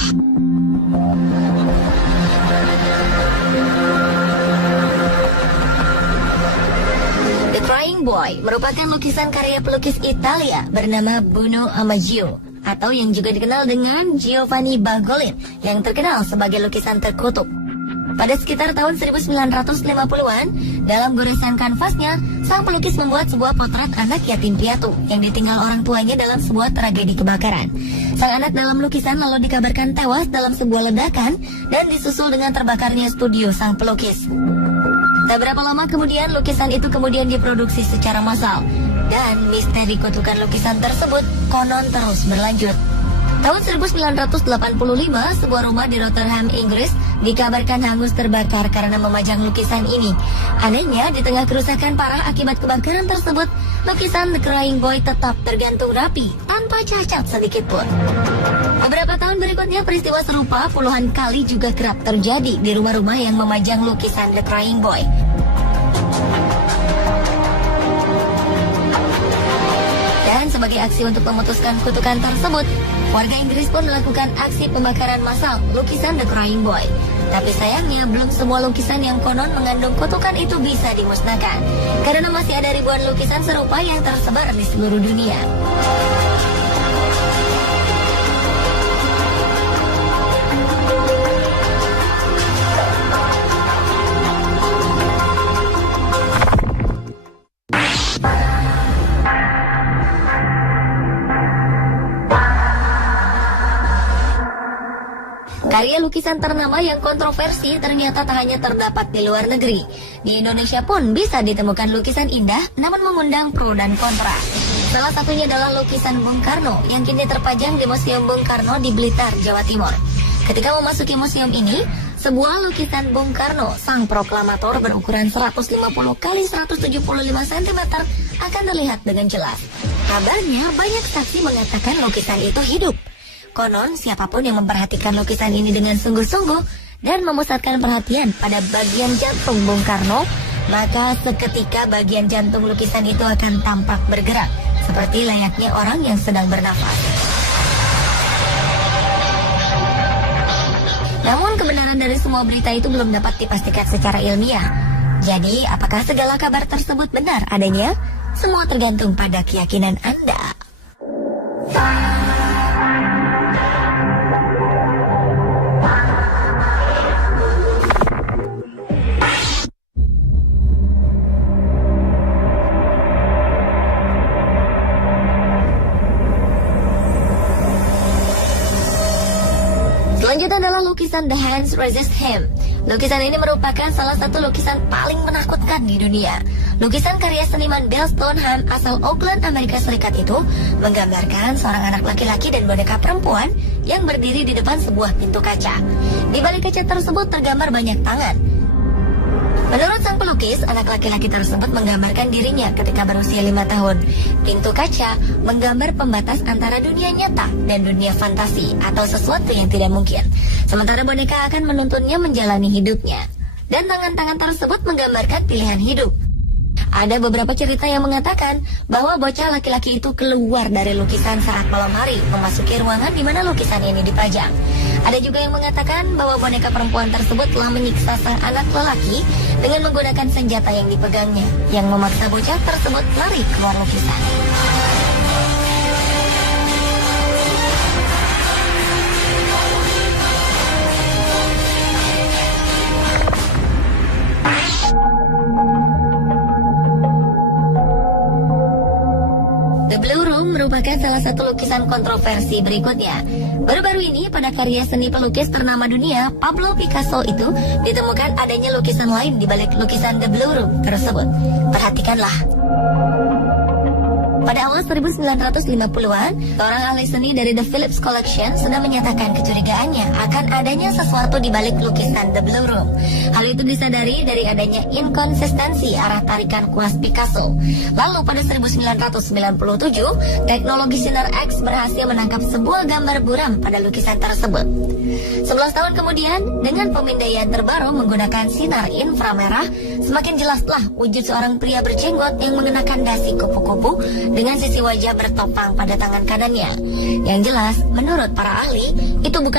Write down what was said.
The Crying Boy merupakan lukisan karya pelukis Italia bernama Bruno Amaggio, atau yang juga dikenal dengan Giovanni Bagolin, yang terkenal sebagai lukisan terkutuk. Pada sekitar tahun 1950-an, dalam goresan kanvasnya, sang pelukis membuat sebuah potret anak yatim piatu yang ditinggal orang tuanya dalam sebuah tragedi kebakaran. Sang anak dalam lukisan lalu dikabarkan tewas dalam sebuah ledakan dan disusul dengan terbakarnya studio sang pelukis. Tak berapa lama kemudian, lukisan itu kemudian diproduksi secara massal, dan misteri kutukan lukisan tersebut konon terus berlanjut. Tahun 1985, sebuah rumah di Rotherham, Inggris dikabarkan hangus terbakar karena memajang lukisan ini. Anehnya, di tengah kerusakan parah akibat kebakaran tersebut, lukisan The Crying Boy tetap tergantung rapi, tanpa cacat sedikit pun. Beberapa tahun berikutnya, peristiwa serupa puluhan kali juga kerap terjadi di rumah-rumah yang memajang lukisan The Crying Boy. Dan sebagai aksi untuk memutuskan kutukan tersebut, warga Inggris pun melakukan aksi pembakaran massal lukisan The Crying Boy. Tapi sayangnya, belum semua lukisan yang konon mengandung kutukan itu bisa dimusnahkan, karena masih ada ribuan lukisan serupa yang tersebar di seluruh dunia. Karya lukisan ternama yang kontroversi ternyata tak hanya terdapat di luar negeri. Di Indonesia pun bisa ditemukan lukisan indah namun mengundang pro dan kontra. Salah satunya adalah lukisan Bung Karno yang kini terpajang di Museum Bung Karno di Blitar, Jawa Timur. Ketika memasuki museum ini, sebuah lukisan Bung Karno, sang proklamator berukuran 150 x 175 cm akan terlihat dengan jelas. Kabarnya banyak saksi mengatakan lukisan itu hidup. Konon, siapapun yang memperhatikan lukisan ini dengan sungguh-sungguh dan memusatkan perhatian pada bagian jantung Bung Karno, maka seketika bagian jantung lukisan itu akan tampak bergerak, seperti layaknya orang yang sedang bernafas. Namun kebenaran dari semua berita itu belum dapat dipastikan secara ilmiah. Jadi, apakah segala kabar tersebut benar adanya? Semua tergantung pada keyakinan Anda. Selanjutnya adalah lukisan The Hands Resist Him. Lukisan ini merupakan salah satu lukisan paling menakutkan di dunia. Lukisan karya seniman Bill Stoneham asal Auckland, Amerika Serikat itu menggambarkan seorang anak laki-laki dan boneka perempuan yang berdiri di depan sebuah pintu kaca. Di balik kaca tersebut tergambar banyak tangan. Menurut sang pelukis, anak laki-laki tersebut menggambarkan dirinya ketika berusia 5 tahun. Pintu kaca menggambar pembatas antara dunia nyata dan dunia fantasi atau sesuatu yang tidak mungkin. Sementara boneka akan menuntunnya menjalani hidupnya. Dan tangan-tangan tersebut menggambarkan pilihan hidup. Ada beberapa cerita yang mengatakan bahwa bocah laki-laki itu keluar dari lukisan saat malam hari, memasuki ruangan di mana lukisan ini dipajang. Ada juga yang mengatakan bahwa boneka perempuan tersebut telah menyiksa sang anak lelaki dengan menggunakan senjata yang dipegangnya, yang memaksa bocah tersebut lari keluar lukisan. Merupakan salah satu lukisan kontroversi berikutnya. Baru-baru ini pada karya seni pelukis ternama dunia Pablo Picasso itu ditemukan adanya lukisan lain di balik lukisan The Blue Room tersebut. Perhatikanlah. Pada awal 1950-an, seorang ahli seni dari The Phillips Collection sudah menyatakan kecurigaannya akan adanya sesuatu di balik lukisan The Blue Room. Hal itu disadari dari adanya inkonsistensi arah tarikan kuas Picasso. Lalu pada 1997, teknologi sinar X berhasil menangkap sebuah gambar buram pada lukisan tersebut. 11 tahun kemudian, dengan pemindaian terbaru menggunakan sinar inframerah, semakin jelaslah wujud seorang pria berjenggot yang mengenakan dasi kupu-kupu dengan sisi wajah bertopang pada tangan kanannya. Yang jelas, menurut para ahli, itu bukan